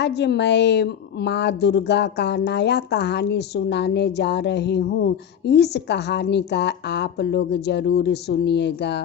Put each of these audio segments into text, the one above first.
आज मैं माँ दुर्गा का नया कहानी सुनाने जा रही हूँ। इस कहानी का आप लोग जरूर सुनिएगा।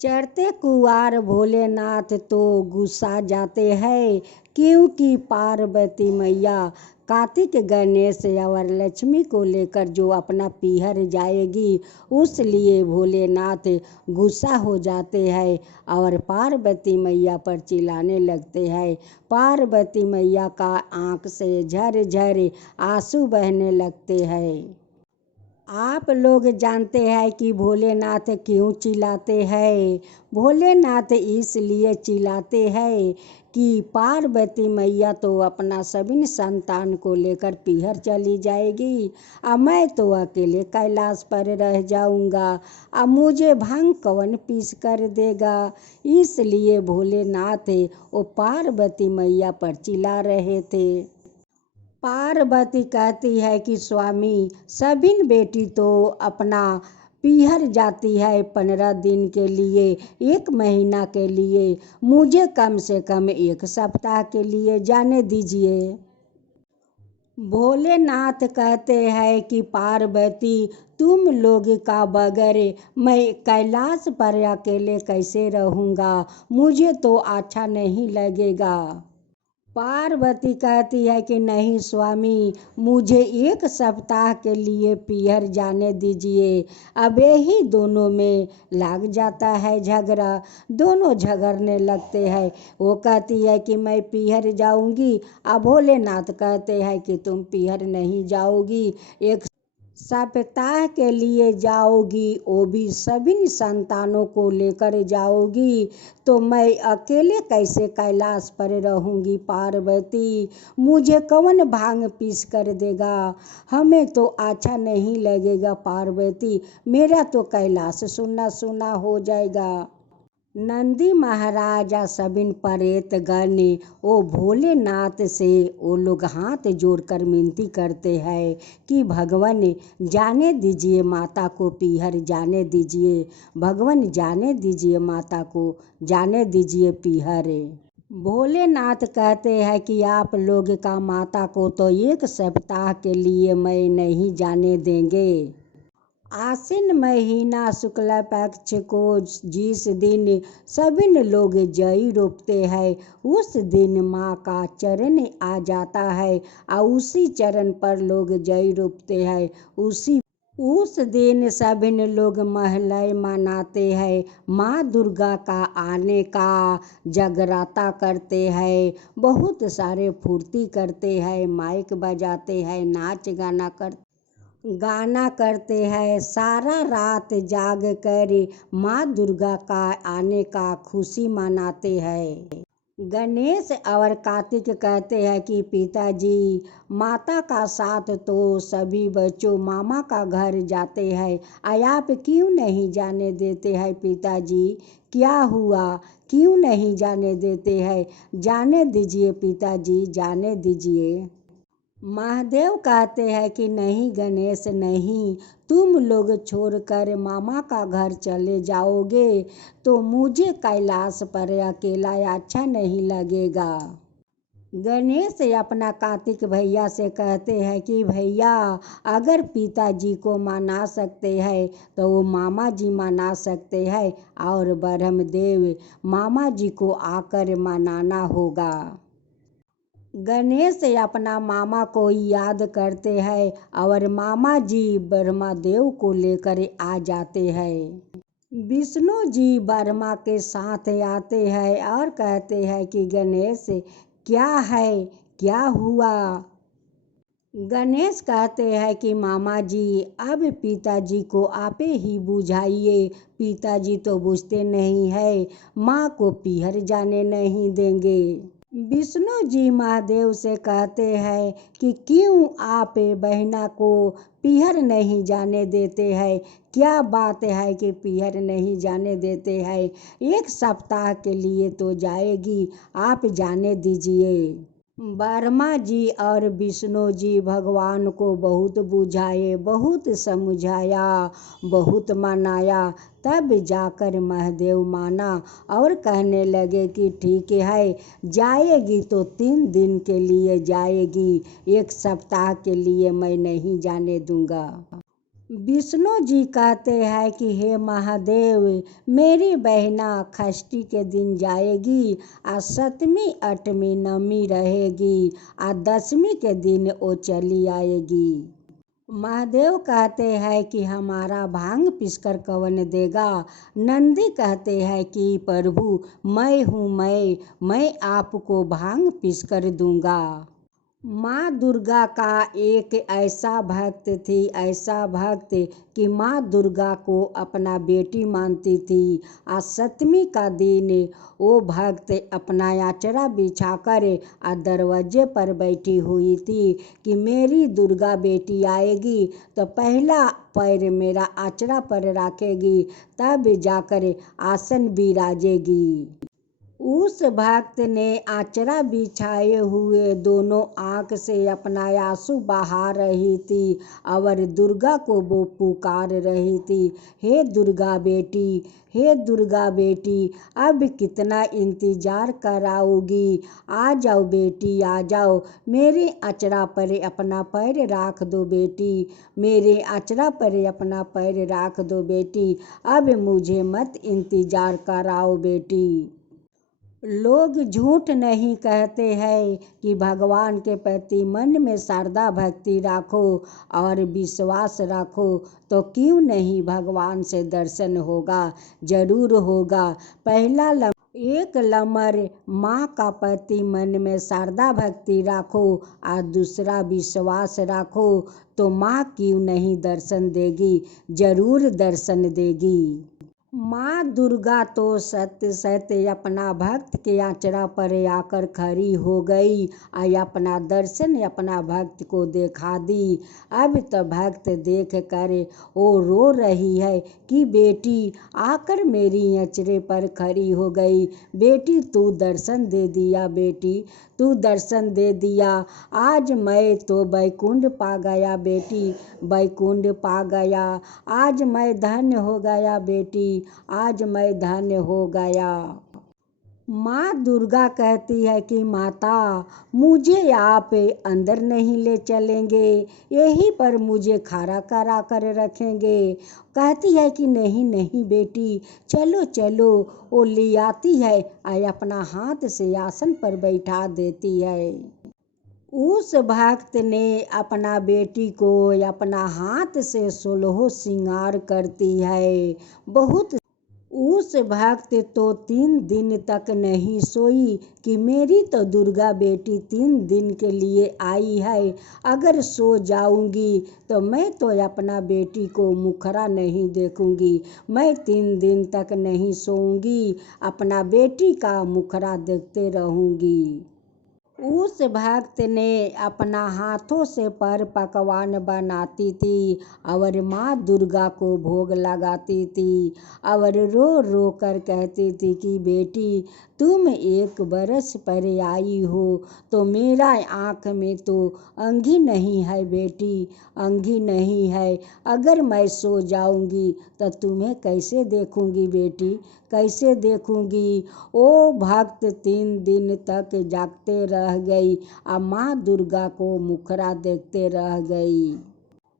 चढ़ते कुंवार भोलेनाथ तो गुस्सा जाते हैं, क्योंकि पार्वती मैया कार्तिक, गणेश और लक्ष्मी को लेकर जो अपना पीहर जाएगी, उसलिए भोलेनाथ गुस्सा हो जाते हैं और पार्वती मैया पर चिल्लाने लगते हैं। पार्वती मैया का आँख से झरझर आंसू बहने लगते हैं। आप लोग जानते हैं कि भोलेनाथ क्यों चिल्लाते हैं? भोलेनाथ इसलिए चिल्लाते हैं कि पार्वती मैया तो अपना सभी संतान को लेकर पीहर चली जाएगी, अब मैं तो अकेले कैलाश पर रह जाऊंगा, अब मुझे भांग कौन पीस कर देगा। इसलिए भोलेनाथ वो पार्वती मैया पर चिल्ला रहे थे। पार्वती कहती है कि स्वामी, सभी बेटी तो अपना पीहर जाती है 15 दिन के लिए, 1 महीना के लिए, मुझे कम से कम 1 सप्ताह के लिए जाने दीजिए। भोलेनाथ कहते हैं कि पार्वती, तुम लोग का बगैर मैं कैलाश पर अकेले कैसे रहूँगा, मुझे तो अच्छा नहीं लगेगा। पार्वती कहती है कि नहीं स्वामी, मुझे 1 सप्ताह के लिए पीहर जाने दीजिए। अब यही दोनों में लग जाता है झगड़ा, दोनों झगड़ने लगते हैं। वो कहती है कि मैं पीहर जाऊंगी, अब भोलेनाथ कहते हैं कि तुम पीहर नहीं जाओगी, 1 सप्ताह के लिए जाओगी, वो भी सभी संतानों को लेकर जाओगी, तो मैं अकेले कैसे कैलाश पर रहूंगी। पार्वती, मुझे कौन भांग पीस कर देगा, हमें तो अच्छा नहीं लगेगा। पार्वती, मेरा तो कैलाश सुना सुना हो जाएगा। नंदी महाराजा सबिन परेत गण वो भोलेनाथ से वो लोग हाथ जोड़कर विनती करते हैं कि भगवान जाने दीजिए माता को पीहर, जाने दीजिए भगवान, जाने दीजिए माता को, जाने दीजिए पीहर। भोलेनाथ कहते हैं कि आप लोग का माता को तो 1 सप्ताह के लिए मैं नहीं जाने देंगे। आश्विन महीना शुक्ल पक्ष को जिस दिन सभी लोग जई रोपते हैं, उस दिन माँ का चरण आ जाता है और उसी चरण पर लोग जई रोपते हैं। उस दिन सभी लोग महलय मनाते हैं, माँ दुर्गा का आने का जगराता करते हैं, बहुत सारे फुर्ती करते हैं, माइक बजाते हैं, नाच गाना करते हैं, सारा रात जाग कर माँ दुर्गा का आने का खुशी मनाते हैं। गणेश और कार्तिक कहते हैं कि पिताजी, माता का साथ तो सभी बच्चों मामा का घर जाते हैं, आप क्यों नहीं जाने देते हैं पिताजी, क्या हुआ, क्यों नहीं जाने देते हैं, जाने दीजिए पिताजी, जाने दीजिए। महादेव कहते हैं कि नहीं गणेश नहीं, तुम लोग छोड़कर मामा का घर चले जाओगे तो मुझे कैलाश पर अकेला अच्छा नहीं लगेगा। गणेश अपना कार्तिक भैया से कहते हैं कि भैया, अगर पिताजी को मना सकते हैं तो वो मामा जी मना सकते हैं, और ब्रह्मदेव मामा जी को आकर मनाना होगा। गणेश अपना मामा को याद करते हैं और मामा जी ब्रह्मदेव को लेकर आ जाते हैं। विष्णु जी ब्रह्मा के साथ आते हैं और कहते हैं कि गणेश, क्या है, क्या हुआ। गणेश कहते हैं कि मामा जी, अब पिताजी को आपे ही बुझाइए, पिताजी तो बुझते नहीं है, माँ को पीहर जाने नहीं देंगे। विष्णु जी महादेव से कहते हैं कि क्यों आप बहना को पीहर नहीं जाने देते हैं, क्या बात है कि पीहर नहीं जाने देते हैं, 1 सप्ताह के लिए तो जाएगी, आप जाने दीजिए। ब्रह्मा जी और विष्णु जी भगवान को बहुत बुझाए, बहुत समझाया, बहुत मनाया, तब जाकर महादेव माना और कहने लगे कि ठीक है, जाएगी तो 3 दिन के लिए जाएगी, 1 सप्ताह के लिए मैं नहीं जाने दूंगा। विष्णु जी कहते हैं कि हे महादेव, मेरी बहना षष्ठी के दिन जाएगी, आ 7वीं 8वीं नवमी रहेगी, आ 10वीं के दिन वो चली आएगी। महादेव कहते हैं कि हमारा भांग पीसकर कौन देगा। नंदी कहते हैं कि प्रभु मैं हूँ, मैं आपको भांग पीसकर दूंगा। माँ दुर्गा का एक ऐसा भक्त थी, ऐसा भक्त कि माँ दुर्गा को अपना बेटी मानती थी। आज 7वीं का दिन वो भक्त अपना आचरा बिछाकर दरवाजे पर बैठी हुई थी कि मेरी दुर्गा बेटी आएगी तो पहला पैर मेरा आचरा पर रखेगी, तब जाकर आसन बिराजेगी। उस भक्त ने आचरा बिछाए हुए दोनों आंख से अपना आंसू बहा रही थी और दुर्गा को वो पुकार रही थी, हे दुर्गा बेटी, हे दुर्गा बेटी, अब कितना इंतजार कराओगी, आ जाओ बेटी, आ जाओ, मेरे आचरा पर अपना पैर रख दो बेटी, मेरे आचरा पर अपना पैर रख दो बेटी, अब मुझे मत इंतजार कराओ बेटी। लोग झूठ नहीं कहते हैं कि भगवान के प्रति मन में श्रद्धा भक्ति रखो और विश्वास रखो तो क्यों नहीं भगवान से दर्शन होगा, जरूर होगा। पहला एक लम्बर माँ का प्रति मन में श्रद्धा भक्ति रखो और दूसरा विश्वास रखो तो माँ क्यों नहीं दर्शन देगी, जरूर दर्शन देगी। माँ दुर्गा तो सत्य सत्य अपना भक्त के आचरा पर आकर खड़ी हो गई और अपना दर्शन अपना भक्त को दिखा दी। अब तो भक्त देख कर वो रो रही है कि बेटी आकर मेरी आचरे पर खड़ी हो गई, बेटी तू दर्शन दे दिया, बेटी तू दर्शन दे दिया, आज मैं तो बैकुंठ पा गया बेटी, बैकुंठ पा गया, आज मैं धन्य हो गया बेटी, आज मैं धन्य हो गया। माँ दुर्गा कहती है कि माता मुझे आप अंदर नहीं ले चलेंगे, यहीं पर मुझे खड़ा करा कर रखेंगे। कहती है कि नहीं नहीं बेटी, चलो चलो, वो ले आती है और अपना हाथ से आसन पर बैठा देती है। उस भक्त ने अपना बेटी को अपना हाथ से 16 श्रृंगार करती है। बहुत उस भक्त तो 3 दिन तक नहीं सोई कि मेरी तो दुर्गा बेटी 3 दिन के लिए आई है, अगर सो जाऊंगी तो मैं तो अपना बेटी को मुखरा नहीं देखूंगी, मैं 3 दिन तक नहीं सोऊंगी, अपना बेटी का मुखरा देखते रहूंगी। उस भक्त ने अपना हाथों से पर पकवान बनाती थी और माँ दुर्गा को भोग लगाती थी और रो रो कर कहती थी कि बेटी तुम 1 बरस पर आई हो तो मेरा आँख में तो अंगी नहीं है बेटी, अंगी नहीं है, अगर मैं सो जाऊंगी तो तुम्हें कैसे देखूंगी बेटी, कैसे देखूंगी। ओ भक्त 3 दिन तक जागते रह गई और माँ दुर्गा को मुखरा देखते रह गई।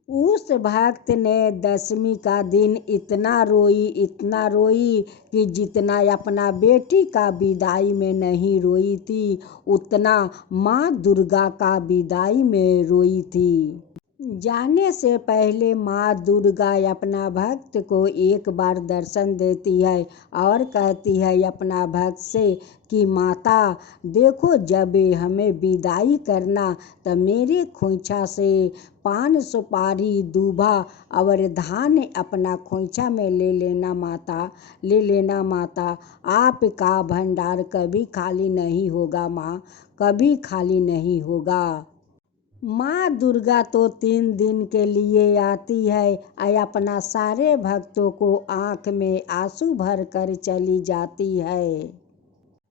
उस भक्त ने 10वीं का दिन इतना रोई कि जितना अपना बेटी का विदाई में नहीं रोई थी, उतना माँ दुर्गा का विदाई में रोई थी। जाने से पहले माँ दुर्गा अपना भक्त को एक बार दर्शन देती है और कहती है अपना भक्त से कि माता देखो, जब हमें विदाई करना तो मेरे खोइछा से पान सुपारी दूबा और धान अपना खोइछा में ले लेना माता, ले लेना माता, आपका भंडार कभी खाली नहीं होगा माँ, कभी खाली नहीं होगा। माँ दुर्गा तो 3 दिन के लिए आती है और अपना सारे भक्तों को आँख में आंसू भर कर चली जाती है।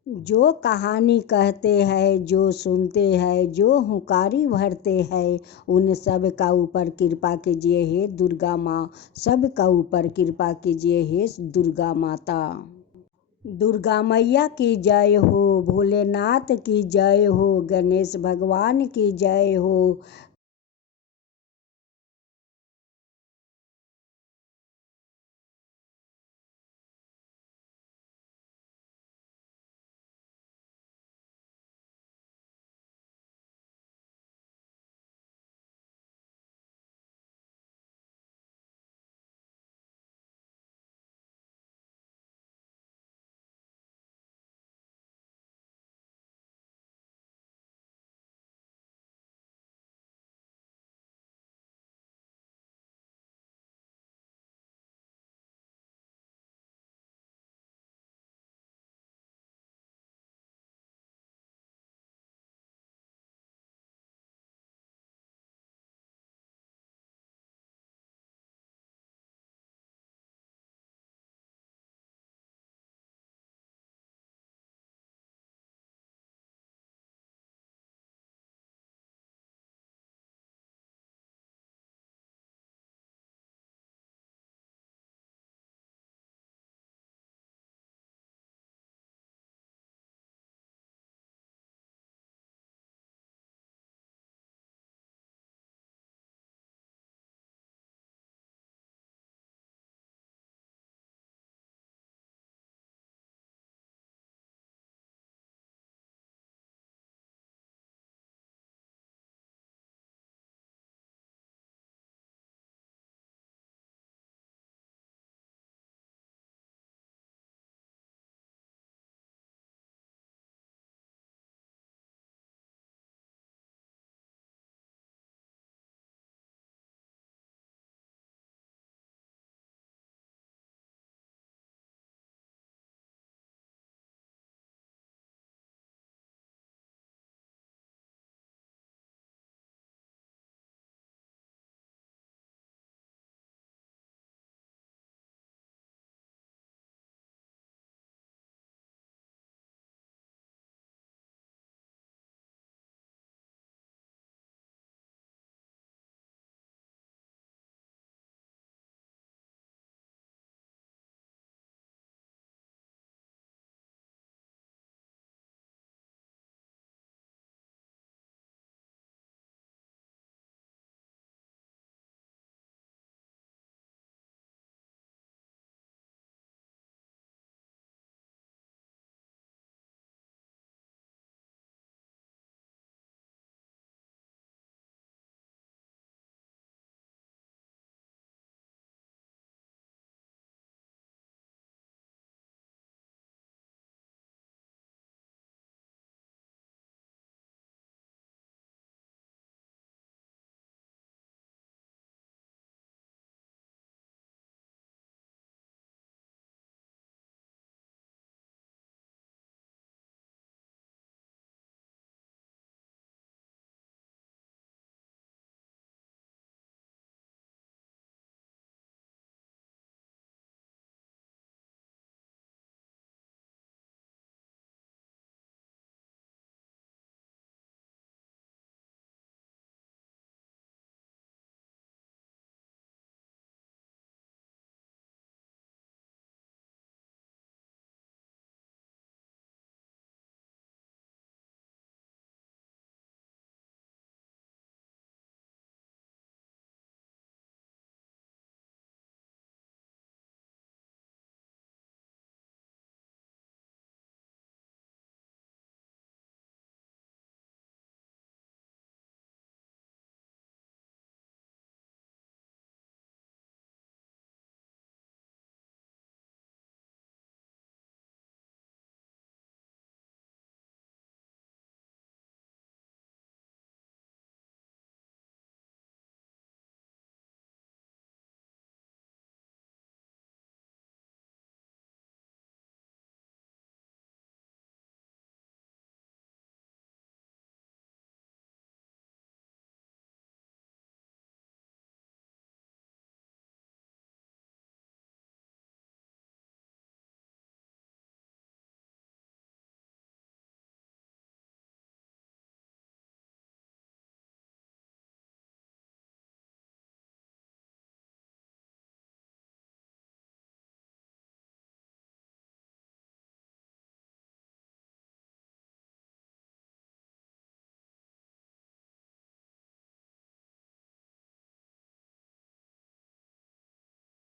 जो कहानी कहते हैं, जो सुनते हैं, जो हुंकारी भरते हैं, उन सब का ऊपर कृपा कीजिए हे दुर्गा माँ। सब का ऊपर कृपा कीजिए हे दुर्गा माता। दुर्गा मैया की जय हो, भोलेनाथ की जय हो, गणेश भगवान की जय हो,